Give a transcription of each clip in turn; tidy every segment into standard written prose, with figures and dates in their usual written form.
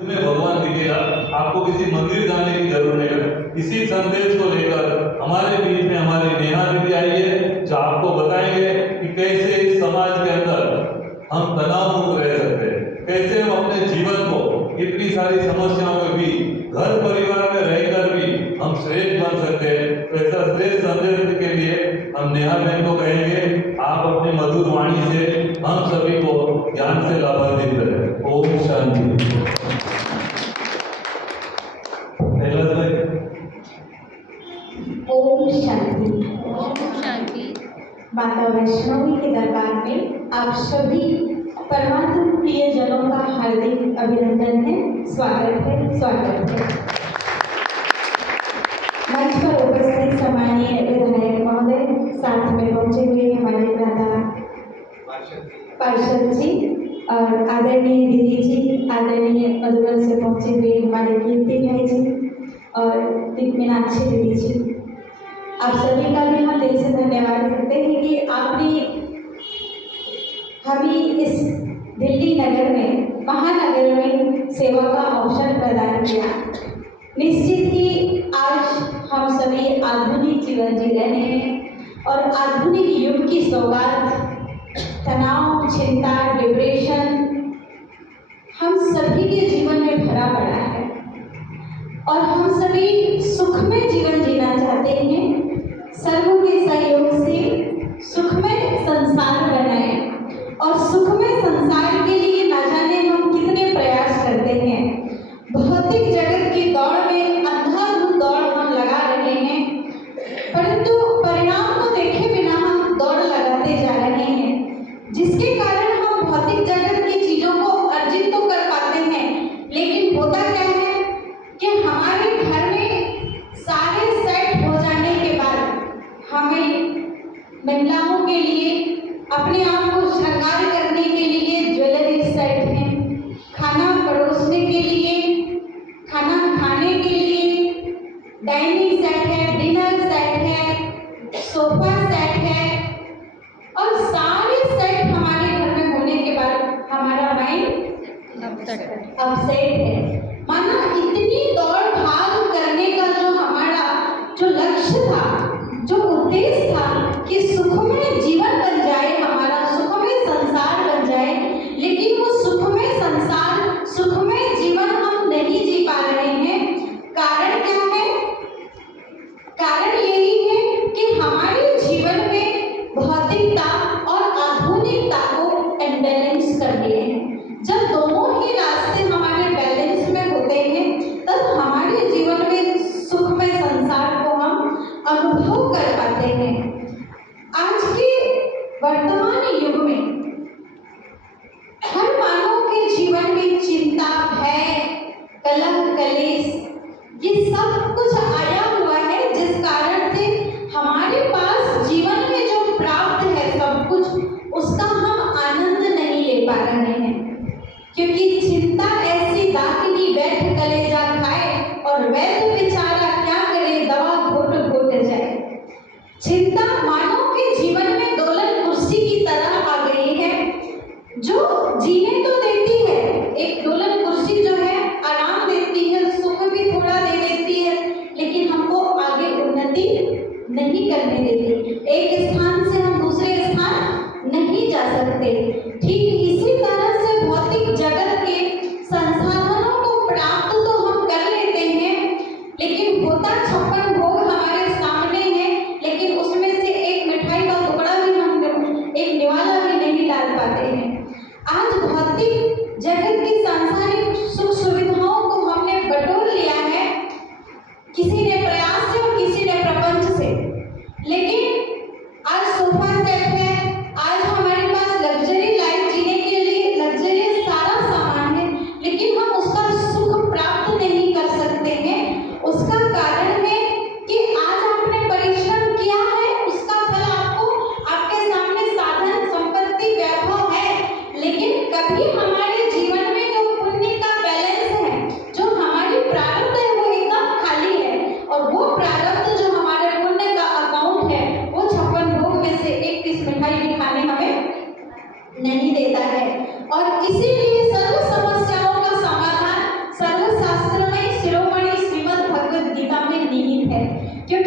में भगवान दिखेगा, आपको किसी मंदिर जाने की जरूरत नहीं है। इसी संदेश को लेकर हमारे बीच में हमारी नेहा दीदी आई है, जो आपको बताएंगे कि कैसे इस समाज के अंदर हम तनाव मुक्त रह सकते हैं, कैसे हम अपने जीवन को इतनी सारी समस्याओं में भी घर परिवार में रहकर भी हम श्रेष्ठ बन सकते हैं। तो ऐसा श्रेष्ठ संदेश के लिए हम नेहा बहन को कहेंगे, आप अपनी मधुर वाणी से हम सभी को ज्ञान से लाभान्वित करें। ओम शांति। ओम शांति। ओम शांति। माता वैष्णवी के दरबार में आप सभी परमात्म प्रिय जनों का हार्दिक अभिनंदन है, स्वागत है, स्वागत है। मंच पर उपस्थित सम्मानीय विधायक महोदय, साथ में पहुंचे हुए हमारे दादा पार्षद जी और आदरणीय दीदी जी, आदरणीय मधुबन से पहुंचे हुए हमारे कीर्ति भाई जी और मीनाक्षी दीदी जी, आप सभी का भी हम दिल से धन्यवाद करते हैं कि आपने हमें इस दिल्ली नगर में, महानगर में सेवा का अवसर प्रदान किया। निश्चित ही आज हम सभी आधुनिक जीवन जी रहे हैं और आधुनिक युग की सौगात, तनाव, चिंता, डिप्रेशन हम सभी के जीवन में भरा पड़ा है और हम सभी सुखमय जीवन जीना चाहते हैं। सर्वों के सहयोग से सुखमय संसार बनाए और सुखमय संसार के लिए न जाने हम कितने प्रयास करते हैं। भौतिक जगत की दौड़ में अंधाधुंध दौड़ हम लगा रहे हैं, परंतु परिणाम को देखे बिना हम दौड़ लगाते जा रहे हैं, जिसके कारण हम भौतिक जगत की चीजों को अर्जित तो कर पाते हैं, लेकिन होता क्या है कि हमारे घर में सारे सेट हो जाने के बाद हमें महिलाओं के लिए अपने आप को श्रृंगार करने के लिए ज्वेलरी सेट है, खाना परोसने के लिए, खाना खाने के लिए डाइनिंग सेट है, डिनर सेट है, सोफा सेट है और सारे सेट हमारे घर में होने के बाद हमारा माइंड अपसेट है। माना इतनी दौड़ भाग करने का जो लक्ष्य था, जो उद्देश्य था कि सुखमय जीवन बन जाए, हमारा सुखमय संसार बन जाए, लेकिन वो सुखमय संसार, सुखमय जीवन हम नहीं जी पा रहे हैं। कारण क्या है? कारण यही है कि हमारे जीवन में भौतिकता और आधुनिकता को इम्बैलेंस कर दिए हैं। जब दोनों ही रास्ते हमारे बैलेंस में होते हैं, तब हमारे जीवन में सुखमय संसार को हम अनुभव कर पाते हैं। आज के वर्तमान युग में हर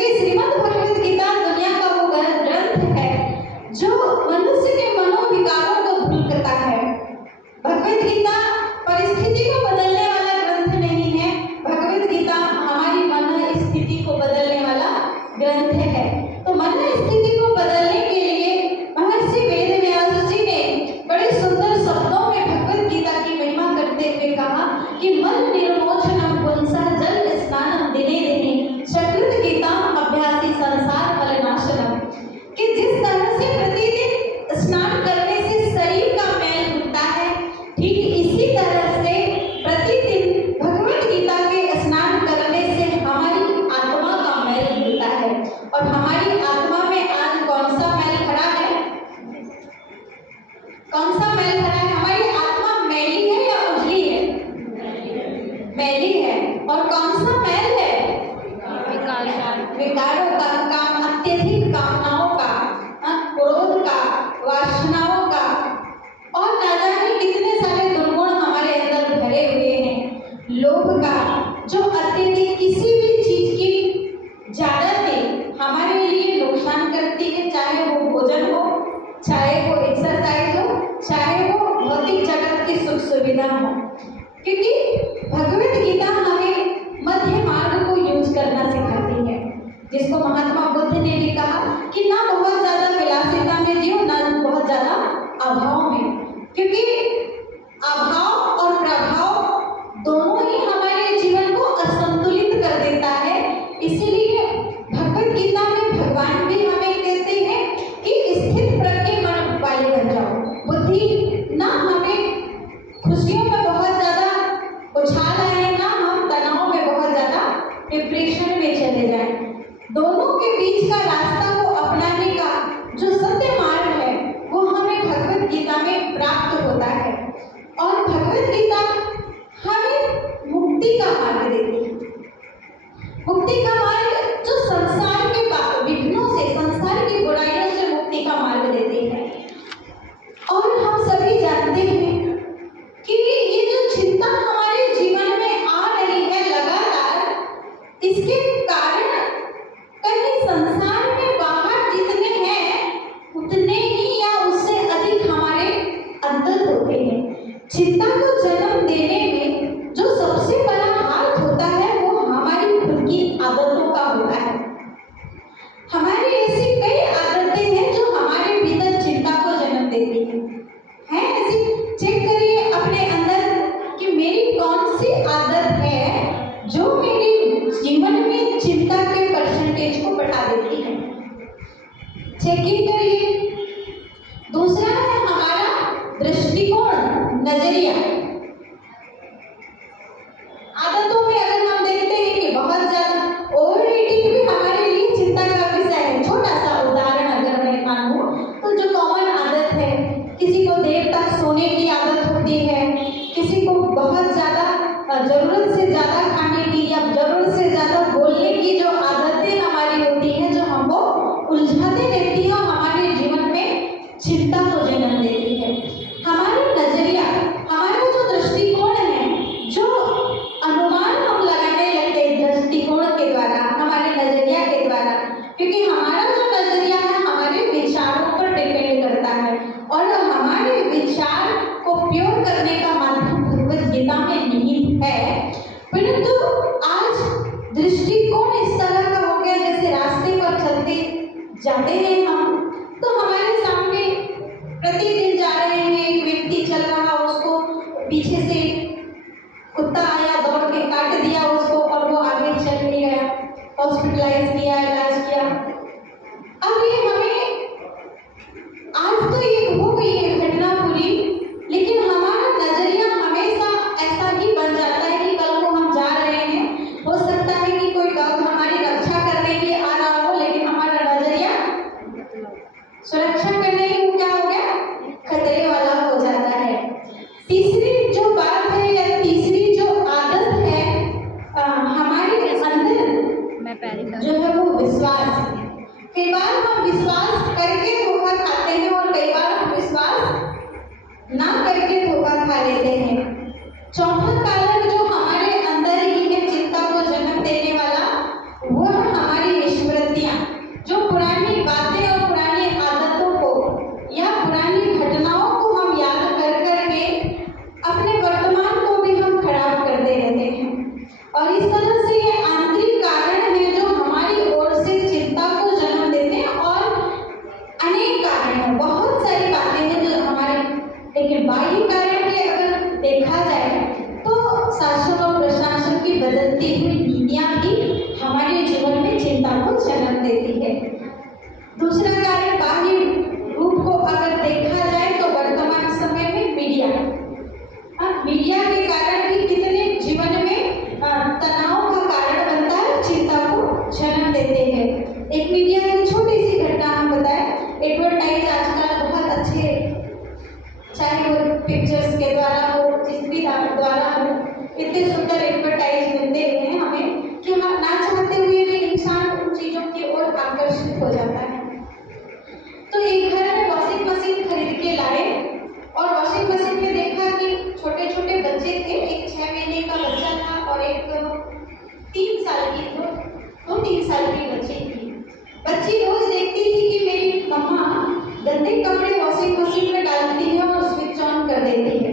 क्योंकि श्रीमद् भगवत गीता दुनिया का वो ग्रंथ है जो मनुष्य के मनोविकारों को दूर करता है। भगवत गीता परिस्थिति को बदलने वाला ग्रंथ नहीं है, भगवत गीता हमारी मन स्थिति को बदलने वाला ग्रंथ है। तो मन स्थिति को बदलने के लिए महर्षि वेदव्यास जी ने बड़े सुंदर शब्दों में भगवत गीता की महिमा करते हुए कहा कि मन निर्मोचनम पुंसः जल स्नानम दिने दिने सकृत गीता अभ्यासी संसार मलनाशनम, कि जिस तरह से प्रतिदिन स्नान करने से शरीर का मैल धुलता है, ठीक इसी तरह से प्रतिदिन भगवत गीता के स्नान करने से हमारी आत्मा का मैल धुलता है। और हमारी आत्मा में आज कौन सा मैल खड़ा है? कौन सा मैल खड़ा है? हमारी आत्मा मैली है या उजली है? मैली है। और कौन सा मैल है? विकारों का, काम, अत्यधिक कामनाओं का, क्रोध का, वासनाओं का, और ना जाने कितने सारे दुर्गुण हमारे अंदर भरे हुए हैं। लोभ का, जो अत्यधिक किसी भी चीज की ज्यादाती हमारे लिए नुकसान करती है, चाहे वो भोजन हो, चाहे वो एक्सरसाइज हो, चाहे वो भौतिक जगत की सुख सुविधा हो। क्योंकि भगवत गीता हमें मध्य मार्ग को यूज करना सिखाती है, जिसको महात्मा बुद्ध ने भी कहा कि ना बहुत ज्यादा विलासिता में जियो, ना बहुत ज्यादा अभाव में, क्योंकि अभाव और प्रभाव दोनों ही हमारे जीवन को असंतुलित कर देता है। इसीलिए भगवत गीता में भगवान भी हमें कहते हैं कि स्थित प्रज्ञ मन वाले बन जाओ। बुद्धि ना हमें खुशियों में बहुत ज्यादा उछाल आए, ना हम तनाव में बहुत ज्यादा डिप्रेशन में चले जाएं। दोनों के बीच का रास्ता को अपनाने का जो सत्य मार्ग है वो हमें भगवत गीता में प्राप्त होता है। और भगवत गीता हमें मुक्ति का मार्ग देती है। मुक्ति का मार्ग जो संसार के विघ्नों से, संसार की बुराइयों से मुक्ति का मार्ग देती है। और हम सभी जानते हैं कि ये जो चिंता हमारे जीवन में आ रही है लगातार, इसके कारण कहीं संसार में बाहर जितने हैं उतने ही या उससे अधिक हमारे अंदर होते हैं। चिंता को जन्म देने में जो सबसे बड़ा हाथ होता है वो हमारी खुद की आदतों का होता है। हमारी ऐसी कई आदतें हैं जो हमारे भीतर चिंता को जन्म देती हैं। ऐसी चेक करिए अपने अंदर कि मेरी कौन सी आदत है जो मेरे जीवन में चिंता के परसेंटेज को बढ़ा देती है। चेकिंग करिए। दूसरा है हमारा दृष्टिकोण, नजरिया। आदतों में अगर हम देखते हैं कि बहुत ज्यादा ओवर ईटिंग भी हमारे लिए चिंता का विषय है। छोटा सा उदाहरण अगर मैं मानूं तो जो कॉमन आदत है, किसी को देर तक सोने की आदत होती है, किसी को बहुत ज्यादा जरूरत से ज्यादा खाने की या जरूरत से ज्यादा बोलने की जो आदतें हमारी होती हैं, जो हमको उलझाते रहती हैं और हमारे जीवन में चिंता को जन्म देती है। हमारा नजरिया, हमारा जो दृष्टिकोण है, जो अनुमान हम लगाने लगते हैं दृष्टिकोण के द्वारा, हमारे नजरिया के द्वारा, क्योंकि हमारा जो नजरिया है हमारे विचारों पर डिपेंड करता है। और हमारे विचार को प्योर करने का माध्यम भगवत गीता में निहित है। परंतु आज दृष्टिकोण इस तरह का हो गया, जैसे रास्ते पर चलते जाते हैं हम, तो हमारे सामने प्रतिदिन जा रहे हैं, एक व्यक्ति चल रहा, उसको पीछे से कुत्ता आया, दौड़ के काट दिया उसको और वो आगे चल नहीं गया, हॉस्पिटलाइज किया, इलाज किया। अब ये हमें आज तो ये हो गई है घटना पूरी, लेकिन हमारा नजरिया हमेशा ऐसा ही बन जाता है कि कल को हम जा रहे हैं, हो सकता है कि कोई डॉग हमारी रक्षा करने के लिए आ रहा हो, लेकिन हमारा नजरिया सुरक्षा करने के लिए क्या हो गया, खतरे वाला हो जाता है। तीसरी जो बात है या तीसरी जो आदत है हमारे अंदर जो है वो विश्वास है। और इस तरह से ये आंतरिक कारण है जो हमारी ओर से चिंता को जन्म देते हैं। और अनेक कारण हैं, बहुत सारी बातें हैं जो हमारे, लेकिन बाह्य कारण की अगर देखा जाए तो शासन और प्रशासन की बदलती हुई नीतियां भी हमारे जीवन में चिंता को जन्म देती है। दूसरा कारण बाह्य रूप को अगर देखा जाए तो वर्तमान समय में मीडिया, मीडिया के कारण भी कितने जीवन में तनाव का कारण बनता है, चिंता को जन्म देते हैं। एक मीडिया की छोटी सी घटना हम बताएं, एडवर्टाइज आजकल बहुत अच्छे, चाहे वो पिक्चर्स के द्वारा हो, जिस भी द्वारा हो, इतने सुंदर एडवर्टाइज मिलते हैं हमें कि हम ना चाहते हुए भी इंसान उन चीजों की ओर आकर्षित हो जाता है। तो एक घर में वॉशिंग मशीन खरीद के लाए और वॉशिंग मशीन में देखा कि छोटे छोटे बच्चे थे, एक 6 महीने का बच्चा था और एक 3 साल की, दो 3 साल की बच्ची थी। बच्ची रोज देखती थी कि मेरी मम्मा गंदे कपड़े वॉशिंग मशीन में डालती है और स्विच ऑन कर देती है।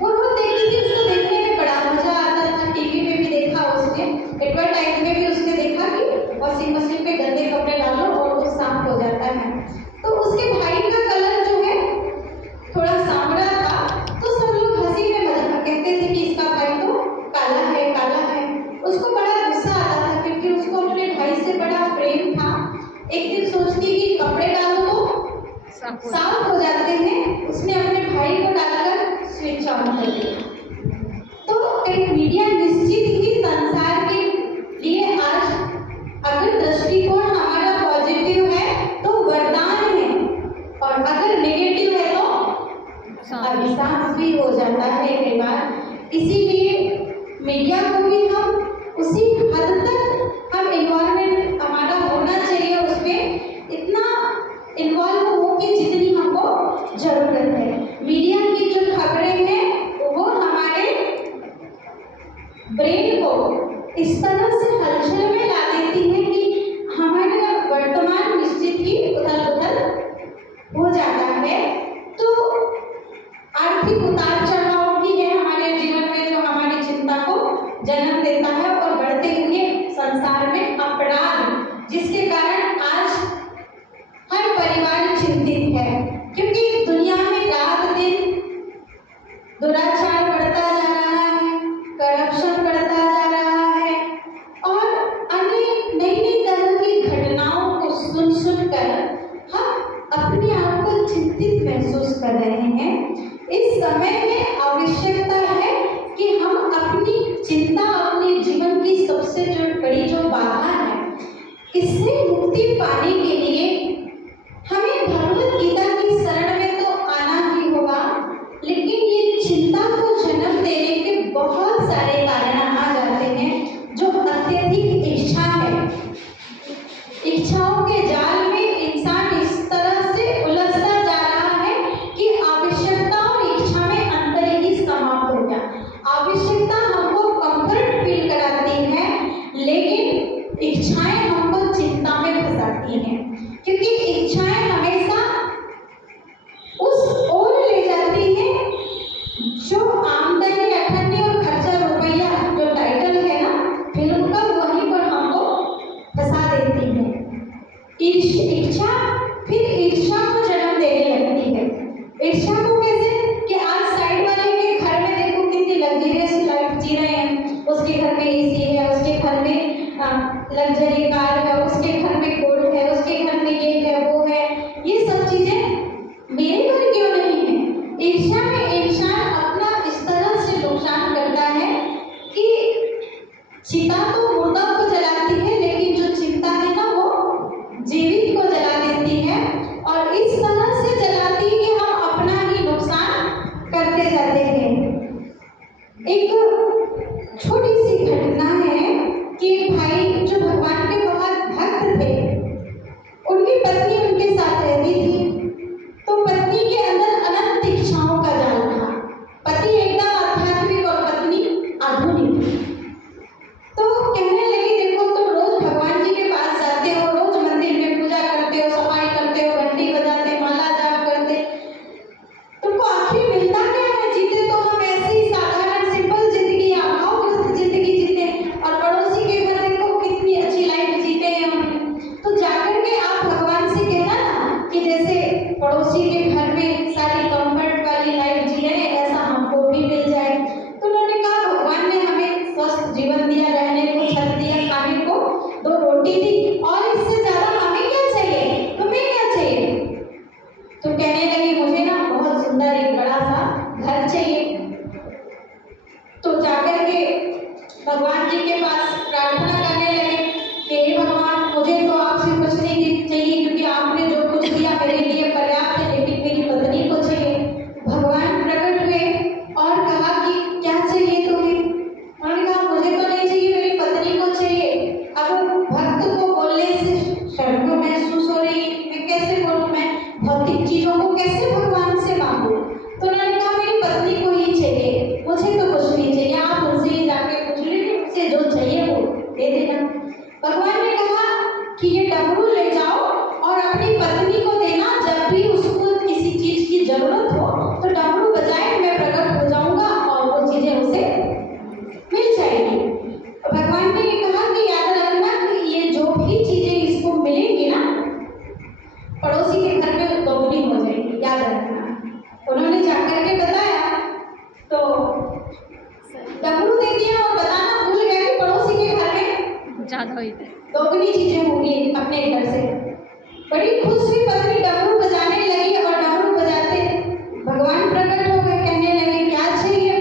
वो रोज देखती थी, उसको देखने में बड़ा मजा आता था। टीवी में भी देखा उसने, एडवर्टाइज में भी उसने देखा कि वॉशिंग मशीन पे गंदे कपड़े डालो और वो साफ हो जाता है। तो उसके भाई का कलर जो है थोड़ा सांवला था, तो सब लोग हंसी में मजाक कहते थे कि इसका भाई तो काला है, काला है। उसको बड़ा गुस्सा आता था क्योंकि उसको अपने भाई से बड़ा प्रेम था। एक दिन सोचती कि कपड़े डालो तो साफ हो जाते हैं, उसने अपने भाई को डालकर स्विच ऑन कर दिया। तो एक मीडिया निश्चित ही संसार के लिए आज अगर दृष्टिकोण हमारा पॉजिटिव है तो वरदान है, और अगर नेगेटिव है तो अभिशाप भी हो जाता है कई बार। इसीलिए मीडिया को भी हम उसी हद तक हम इन्वॉल्वमेंट हमारा होना चाहिए, उसमें इतना इन्वॉल्व हो कि जितनी हमको जरूरत है। मीडिया की जो खबरें हैं वो हमारे ब्रेन को इस तरह से हलचल में ला देती है कि हमारे वर्तमान निश्चित ही उथल-पुथल हो जाता है। तो आर्थिक उतार चढ़ाव भी है हमारे जीवन में जो हमारी चिंता को जन्म देता है, और बढ़ते हुए संसार में अपराध जिसके कारण आज हर परिवार चिंतित है, क्योंकि दुनिया में रात दिन दुराचार बढ़ता जा रहा है, करप्शन बढ़ता जा रहा है, और अन्य नई नई तरह की घटनाओं को सुन सुनकर हम अपने आप को चिंतित महसूस कर रहे हैं। इस समय में आवश्यकता है कि हम अपनी चिंता, अपने जीवन की सबसे जो बड़ी जो बाधा है, इससे मुक्ति पाने के लिए हमें भगवत गीता की शरण में तो आना ही होगा, लेकिन ये चिंता को जन्म देने के बहुत सारे कारण आ जाते हैं, जो अत्यधिक इच्छा है। इच्छाओं के जाल में इंसान इस तरह से उलझता जा रहा है कि आवश्यकता और इच्छा में अंतर ही समाप्त हो गया। आवश्यकता हमको कंफर्ट फील कराती है, लेकिन इच्छाएं हमको चिंता में फंसाती हैं, क्योंकि इच्छाएं हमेशा उस ओर ले जाती हैं जो आमदनी, अठन्नी और खर्चा रुपया जो टाइटल है ना फिल्म का, वहीं पर हमको फंसा देती है। इच्छा फिर ईर्ष्या को जन्म देने लगती है। ईर्ष्या को कैसे कि आज साइड वाले के घर में देखो कितनी लग्जरियस लाइफ जी रहे हैं, उसके घर में एसी है, उसके घर में लग्जरी कार है, उसके घर में गोल्ड है, उसके घर में ये है वो है। ये सब चीजें मेरे घर क्यों नहीं है? ईर्ष्या में इंसान अपना इस तरह से नुकसान करता है कि चिता तो मुर्दा को जलाती है, लेकिन जो चिंता है ना वो जीवित को जला देती है, और इस तरह से जलाती है कि हम अपना ही नुकसान करते जाते हैं। एक छोटी सी घटना है कि एक भाई जो भगवान के बहुत भक्त थे, उनकी पत्नी उनके साथ रहती थी। तो पत्नी के अंदर अनंत इच्छाओं का जाल था। पति एकदम आध्यात्मिक और पत्नी आधुनिक। तो कहने लगी, देखो तुम रोज भगवान जी के पास जाते हो, रोज मंदिर में पूजा करते हो, सफाई करते हो, घंटी बजाते, माला जाप करते, तुमको आखिर मिलता क्या है? जीते तो हम ऐसे ही साधारण सिंपल जिंदगी, भावग्रस्त जिंदगी दोगुनी चीजें होंगी अपने घर से। बड़ी खुश हुई पत्नी डमरू बजाने लगी और डमरू बजाते भगवान प्रकट हो गए। कहने लगे क्या चाहिए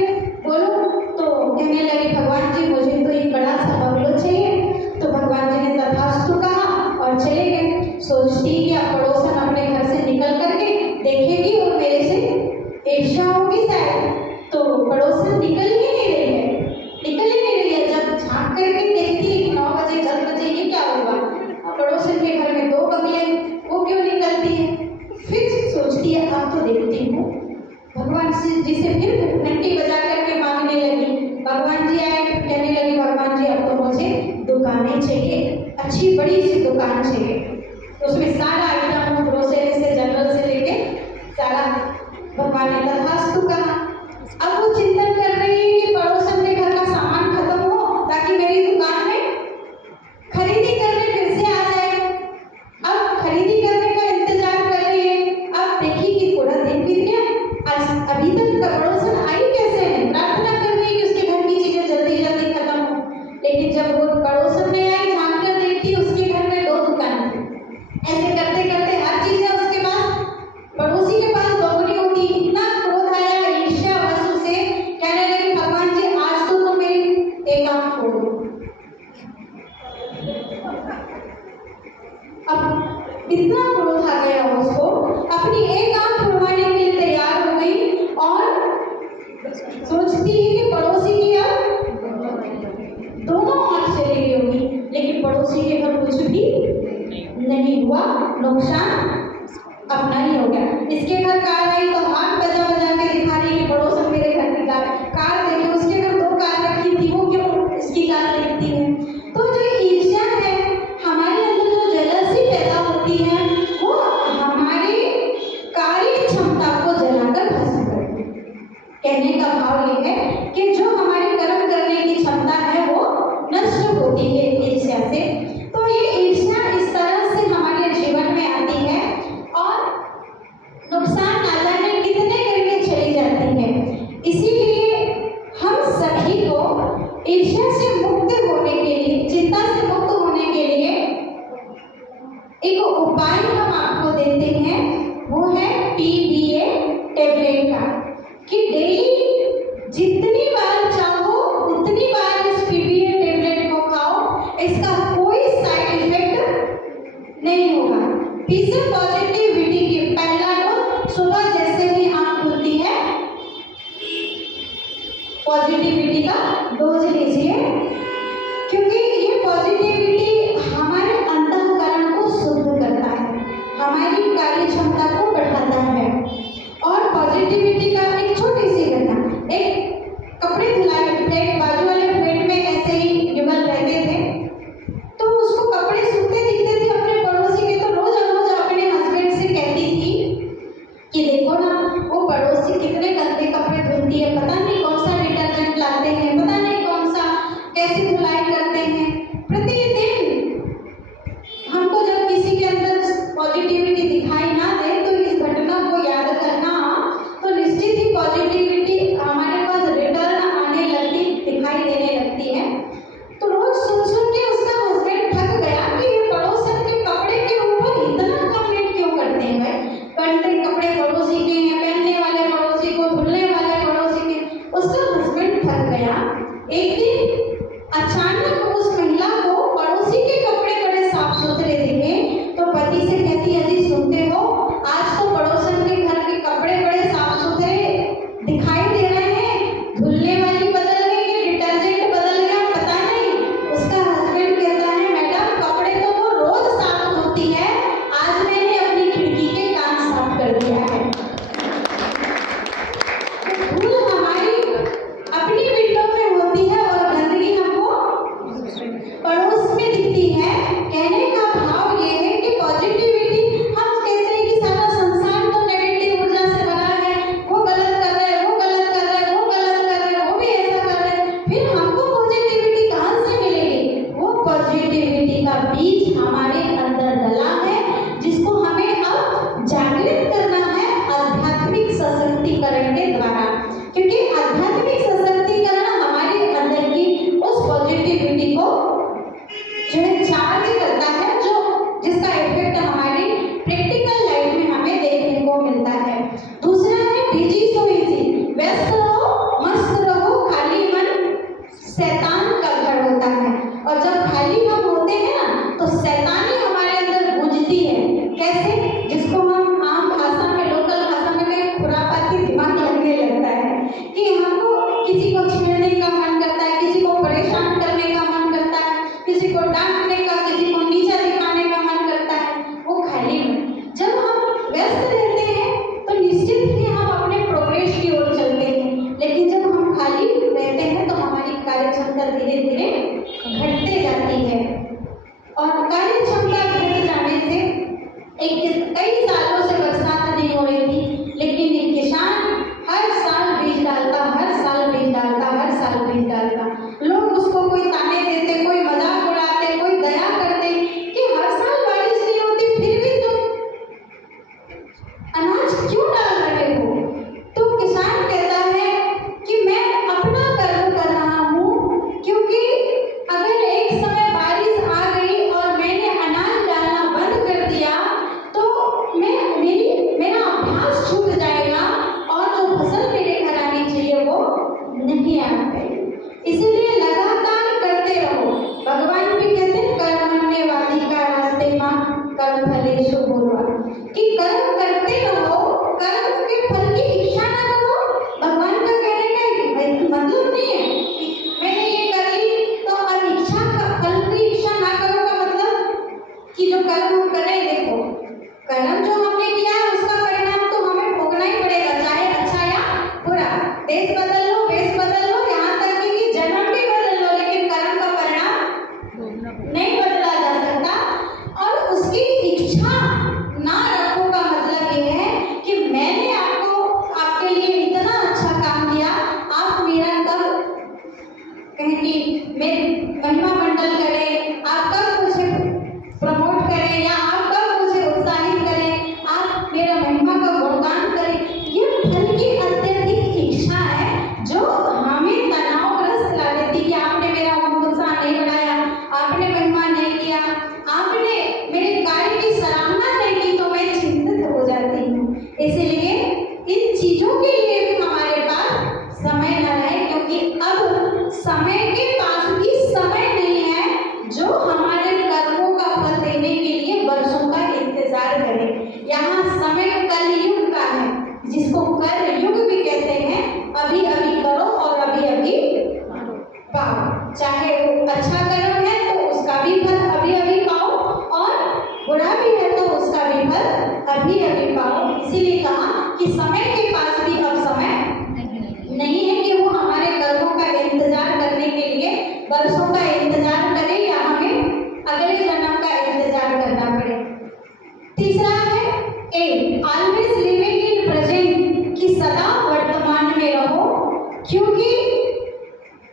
बोलो। तो कहने लगे भगवान जी मुझे तो एक बड़ा सा बंगलो चाहिए। तो भगवान जी ने तथास्तु कहा और चले गए। सोचती कि अब पड़ोसन अपने घर से निकल करके देखेगी और मेरे से ईर्ष्या होगी शायद। तो पड़ोसन निकल ही नहीं रही है, निकल ही नहीं रही है। जब झांक करके देखती है 9 बजे 10 बजे ये क्या हुआ, अब पड़ोसन के घर में 2 बंगले, वो क्यों निकलती है। फिर सोचती है अब तो देखती हूँ। भगवान जी से फिर घंटी बजा करके मांगने लगी। भगवान जी आए, कहने लगी भगवान जी अब तो मुझे दुकानें चाहिए, अच्छी बड़ी सी दुकान चाहिए। तो उसमें सारा आइटम ग्रोसरी से जनरल से लेके सारा। भगवान ने तथास्तु कहा। अब वो चिंतन कर रही है कि पड़ोसन के घर का सामान खत्म हो ताकि मेरी दुकान में खरीदी करने फिर से आ जाए। अब खरीदी करने का इंतजार कर रही है। अब देखी कि पूरा दिन बीत गया, आज अभी तक पड़ोसन आई कैसे है। प्रार्थना कर रही है कि उसके घर की चीजें जल्दी जल्दी खत्म हो। लेकिन जब वो पड़ोसन में आई, झांक कर देखती उसके घर में 2 दुकान थी। ऐसे करते करते हर चीज है उसके पास, पड़ोसी के पास दोगुनी होती। इतना क्रोध आया ईर्ष्या वश उसे, कहने लगी भगवान जी आज तो मेरी एक आंख खोल दो। अब इतना क्रोध आ गया उसको, अपनी एक आंख खुलवाने के लिए तैयार हो गई और सोचती है कि पड़ोसी की अब दोनों आंख चली गई होगी। लेकिन पड़ोसी के घर कुछ भी नहीं हुआ, नुकसान अपना ही हो गया। इसके घर कार आई तो हाथ बजा बजा के दिखा रही कि पड़ोसन मेरे घर की कार देखिए। उसके घर 2 कार रखी थी, वो क्यों इसकी कार देखती है। तो जो ईर्ष्या है हमारे अंदर, जो जेलसी पैदा होती है, वो हमारी कार्य क्षमता को जलाकर भस्म करती है। कहने का भाव ये है कि जो हमारी कर्म करने की क्षमता है वो नष्ट होती है ईर्ष्या से। तो ये ईर्ष्या इस तरह से हमारे जीवन में आती है और नुकसान ना जाने कितने करके चली जाती है। इसीलिए हम सभी को ईर्ष्या से मुक्त होने के लिए, चिंता से मुक्त होने के लिए एक उपाय हम आपको देते हैं, वो है PBA टेबलेट का। कि डेली जितनी बार चाहो उतनी बार इस PBA टेबलेट को खाओ। इसका कोई साइड इफेक्ट नहीं होगा। पीसर पॉजिटिविटी की पहला डोज सुबह जैसे ही आंख खुलती है पॉजिटिविटी का डोज लीजिए, क्योंकि ये पॉजिटिविटी हमारे अंतःकरण को शुद्ध करता है, हमारी कार्य क्षमता को बढ़ाता है। और पॉजिटिविटी का एक छोटी सी घटना, एक कपड़े धुलाई प्लेट, बाजू वाले प्लेट में ऐसे ही युगल रहते थे। तो उसको कपड़े सूखते दिखते थे अपने पड़ोसी के, तो रोज रोज अपने हस्बैंड से कहती थी कि देखो ना वो पड़ोसी कितने गंदे कपड़े धुलती है, पता नहीं कौन सा डिटर्जेंट लाते हैं, पता नहीं कौन सा कैसे धुलाई करते हैं। प्रतिदिन हमको जब किसी के अंदर पॉजिटिविटी दिखाई ना दे तो इस घटना को याद करना, तो निश्चित ही पॉजिटिविटी हमारे पास रिटर्न आने लगती, दिखाई देने लगती है। तो रोज सुन सुन के उसका हस्बैंड थक गया कि ये पड़ोसन के कपड़े के ऊपर इतना कमेंट क्यों करते हैं। भाई गंदे कपड़े पड़ोसी के हैं, पहनने वाले पड़ोसी को, धुलने वाले पड़ोसी के। उसका हस्बैंड थक गया। एक दिन अचानक उस महिला को पड़ोसी के कपड़े बड़े साफ सुथरे दिखे, तो पति से कहती है जी सुनते हो, आज तो पड़ोसन के घर के कपड़े बड़े साफ सुथरे दिखाई दे रहे हैं, धुलने वाली बदल गई कि डिटर्जेंट बदल गया पता नहीं। उसका हस्बैंड कहता है मैडम कपड़े तो वो रोज साफ धोती है, आज मैंने अपनी खिड़की के कांच साफ कर दिया है। धूल हमारी अपनी विंडो में होती है और शैतान का घर होता है। और जब खाली हम होते हैं ना तो शैतानी हमारे अंदर गूंजती है। कैसे? जिसको हम आम भाषा में, लोकल भाषा में कहीं खुरापाती दिमाग लगने लगता है कि हमको किसी को छेड़ने का मन करता है, किसी को परेशान करने का मन करता है, किसी को डांटने का, किसी को नीचा दिखाने का मन करता है। वो खाली में जब हम व्यस्त रहते हैं तो निश्चित ही हम अपने प्रोग्रेस की ओर चलते हैं, लेकिन जब हम खाली रहते हैं तो हमारी कार्य क्षमता धीरे धीरे घटते जाती है। और कार्य क्षमता घट जाने से कई सालों से बरसात नहीं हो रही थी, लेकिन एक किसान हर साल बीज डालता, हर साल बीज डालता, हर साल बीज डालता। लोग उसको कोई ताने देते, कोई मजाक उड़ाते, कोई दया करते कि हर साल बारिश नहीं होती फिर भी तुम अनाज क्यों डाल रहे हो? तो किसान कहता है कि मैं अपना कर्म कर रहा हूँ, क्योंकि अगर एक समय बारिश आ गई और मैंने अनाज डालना बंद कर दिया तो मेरा अभ्यास छूट जाएगा और जो फसल मेरे घर आनी चाहिए वो नहीं आ पाएगी। इसीलिए लगातार करते रहो। भगवान भी कहते हैं कर्मण्येवादी का रास्ते मां कर्म फलेषु बोलवा, कि कर्म करते रहो, कर्म के फल की इच्छा ना करो। भगवान का कहने का मतलब नहीं है कि मैंने ये कर ली तो अब इच्छा का फल की इच्छा ना करो का मतलब कि जो कर्म हम करें, देखो कर्म जो हमने किया है उसका परिणाम तो हमें भोगना ही पड़ेगा, चाहे अच्छा या बुरा। देश बदल लो, वेश बदल लो, यहाँ तक कि जन्म भी बदल लो, लेकिन कर्म का परिणाम नहीं बदला जा सकता। और उसकी इच्छा ना रखो का मतलब ये है कि मैंने आपके लिए इतना अच्छा काम किया, आप मेरा कब कहें मेरे महिमा मंडल करें, आप कब मुझे प्रमोट करें या आप कब मुझे उत्साहित करें, आप मेरा महिमा का गुणगान करें। ये फल की अत्यधिक इच्छा है जो हमें तनावग्रस्त ला देती कि आपने मेरा उत्साह नहीं बढ़ाया, आपने महिमा नहीं किया, आपने मेरे कार्य की सराहना नहीं की, तो मैं चिंतित हो जाती हूँ। इसलिए इन चीजों के लिए भी हमारे पास समय न रहे, क्योंकि अब समय के पास भी समय नहीं है जो हमारे कर्मों का फल देने के लिए वर्षों का इंतजार करे। यहाँ समय कलयुग का है, जिसको कलयुग भी कहते हैं। अभी अभी करो और अभी अभी पाओ। चाहे वो अच्छा कर्म है तो उसका भी फल अभी अभी पाओ, और बुरा भी है तो उसका भी फल अभी अभी पाओ। इसीलिए कहा कि समय के पास भी अब समय नहीं है कि वो हमारे कर्मों का इंतजार करने के लिए वर्षों का इंतजार करे या हमें अगले जन्म का इंतजार करना पड़े। तीसरा है ऑलवेज लिविंग इन प्रेजेंट, कि सदा वर्तमान में रहो, क्योंकि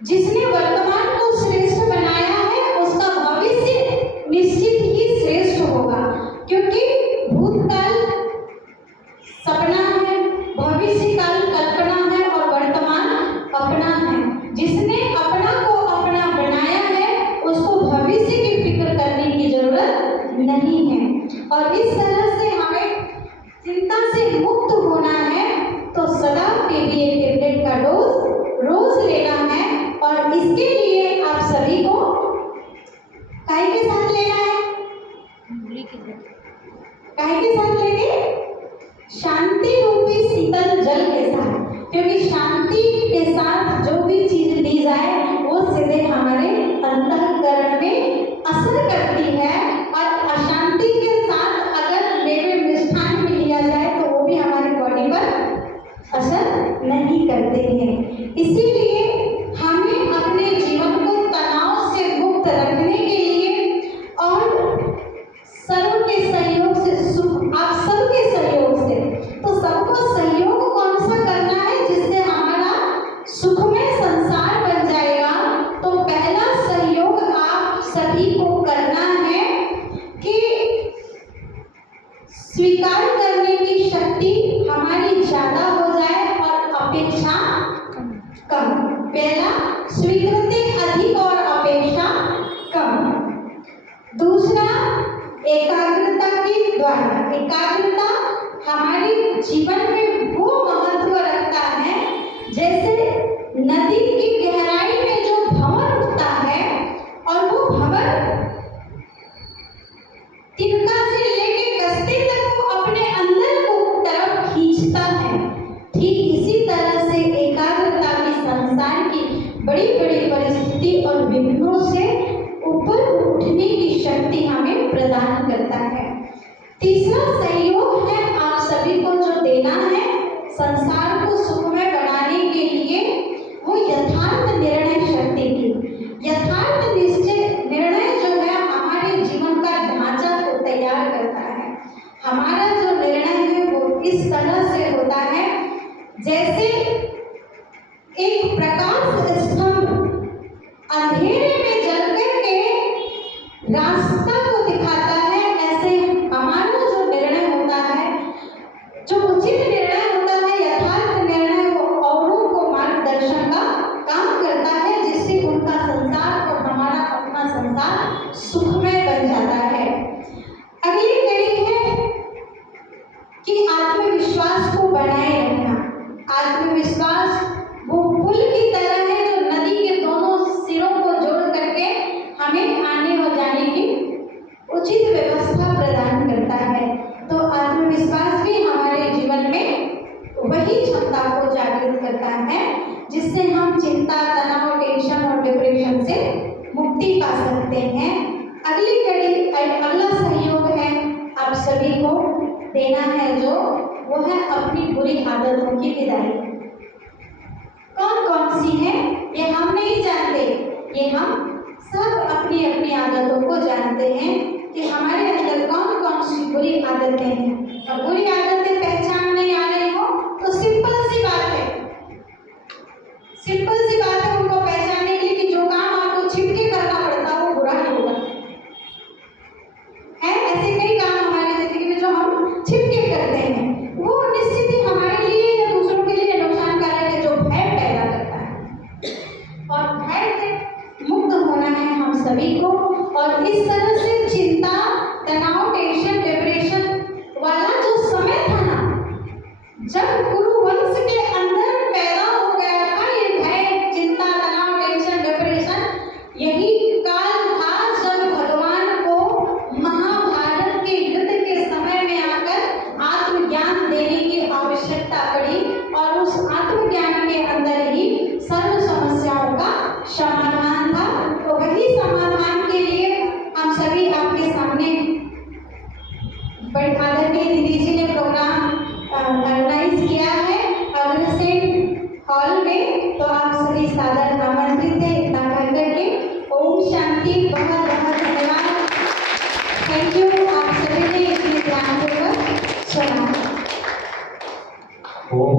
जिसने वर्तमान को श्रेष्ठ बनाया है उसका भविष्य निश्चित ही श्रेष्ठ होगा। क्योंकि भूतकाल सपना है, भविष्य काल कल्पना है और वर्तमान अपना है। जिसने अपना को अपना बनाया है उसको भविष्य की फिक्र करने की जरूरत नहीं है। और इस तरह से हमें चिंता से मुक्त होना है तो सदा टीबीए टेबलेट का डोज रोज लेना है। और इसके लिए आप सभी को काहे के साथ लेना है? काहे के साथ लेंगे? शांति रूपी शीतल जल के साथ, क्योंकि शांति के साथ जो भी चीज ली जाए वो सीधे हमारे अंतःकरण में असर करती है। और अशांति के साथ अगर मेवे मिष्ठान भी लिया जाए तो वो भी हमारी बॉडी पर असर नहीं करते हैं। इसीलिए हमें अपने जीवन को तनाव से मुक्त रखने के लिए और सर्व के सहयोग से आप सबके सहयोग से, तो सबको सहयोग कौन सा करना है जिससे हमारा सुखमय संसार बन जाएगा? तो पहला सहयोग आप सभी को करना है कि स्वीकार करने की शक्ति हमारी ज्यादा हो जाए और अपेक्षा कम। पहला, स्वीकृति अधिक और अपेक्षा कम। दूसरा, एकाग्रता के द्वारा, एकाग्रता हमारे जीवन में वो महत्व रखता है जैसे नदी की गहराई में जो भंवर विघ्नों से ऊपर उठने की शक्ति हमें प्रदान करता है। तीसरा सहयोग है आप सभी को जो देना है संसार को सुखमय बनाने के लिए, वो यथार्थ निर्णय शक्ति की। यथार्थ निश्चय निर्णय जो है हमारे जीवन का ढांचा को तैयार करता है। हमारा जो निर्णय है वो इस तरह से होता है जैसे एक प्रकाश स्तंभ अंधेरे में जलकर के रास्ता को दिखाता है, ऐसे हमारा जो निर्णय होता है, जो उचित निर्णय होता है, यथार्थ निर्णय, वो औरों को मार्गदर्शन का काम करता है, जिससे उनका संसार और हमारा अपना संसार सुखमय बन जाता है। अगली कड़ी है कि आत्मविश्वास को बनाए रखना। आत्मविश्वास वो पुल की तरह है जो नदी के दोनों सिरों को जोड़ करके हमें आने और जाने की उचित व्यवस्था प्रदान करता है। तो आत्मविश्वास भी हमारे जीवन में वही क्षमता को जागृत करता है जिससे हम चिंता, तनाव, टेंशन और डिप्रेशन से मुक्ति पा सकते हैं। अगली कड़ी, अगला सहयोग है आप सभी को देना है जो वो है अपनी बुरी आदतों की विदाई। कौन कौन सी है ये हम नहीं जानते, ये हम सब अपनी अपनी आदतों को जानते हैं कि हमारे अंदर कौन कौन सी बुरी आदतें हैं। और बुरी आदतें पहचान नहीं आ रही हो तो सिंपल सी बात है, सिंपल सी बात है उनको पहचानने के लिए कि जो काम आपको छिपके करना पड़ता है वो बुरा नहीं होगा। है ऐसे कई काम हमारे जिंदगी में जो हम छिपके करते हैं, वो निश्चित ही हमारे लिए या दूसरों के लिए नुकसानकारक है, जो भय पैदा करता है। और भय से मुक्त होना है हम सभी को। और इस तरह से चिंता, तनाव, टेंशन, डिप्रेशन वाला जो समय था ना, जब कुरुवंश के अंदर पैदा हो गया था ये भय, चिंता, तनाव, टेंशन, डिप्रेशन, यही काल था जब भगवान को महाभारत के युद्ध के समय में आकर आत्मज्ञान देने की आवश्यकता पड़ी। और उस आत्मज्ञान के अंदर ही सर्व समस्याओं का समाधान था। तो वही समाधान के लिए हम सभी आपके सामने बड़ी आदरणीय दीदी जी ने प्रोग्राम ऑर्गेनाइज किया है अग्रसेन हॉल में। तो आप सभी सादर आमंत्रित हैं इतना कर करके। ओम शांति। बहुत बहुत धन्यवाद। Thank you.